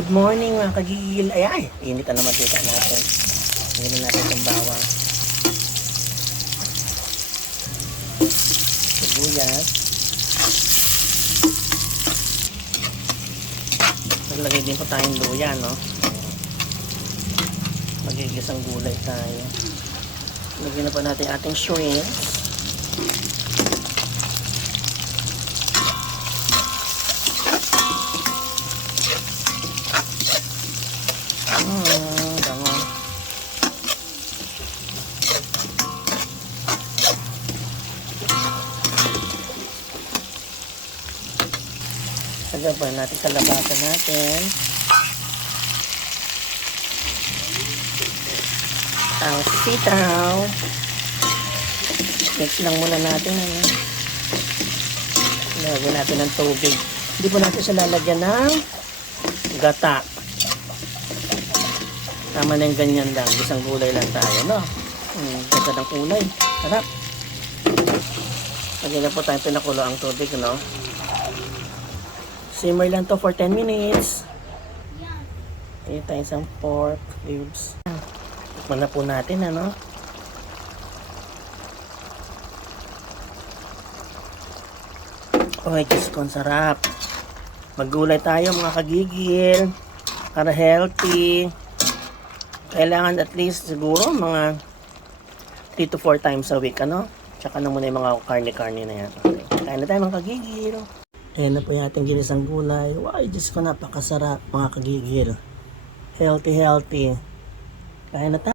Good morning mga kagigil. Ay, ay, init na naman kita natin. Na natin itong bawang. Sibuyas. Naglagay din po tayong luya, no? Magigisang gulay tayo. Lagyan na po natin ating shrimps. Hmm, bango. Sagapan natin kalabasan natin. Ang sitaw. Mix lang muna natin. Ano? Lagyan natin ng tubig. Hindi po natin siya lalagyan ng gata. Tama na yung ganyan lang. Isang gulay lang tayo, no? Hmm, ganda ng kulay. Harap. Lagyan na po tayo pinakulo ang tubig, no? Simmer lang to for 10 minutes. Tayo isang pork cubes. Tikman na po natin, ano? Ay, Diyos ko, sarap. Maggulay tayo, mga kagigil. Para healthy. Kailangan at least siguro mga 3 to 4 times a week, ano? Tsaka na muna yung mga karne-karne na yan. Okay. Kain na tayo mga kagigil. Ayan na po yung ating ginisang gulay. Wow, Diyos ko, napakasarap mga kagigil. Healthy, healthy. Kain na tayo.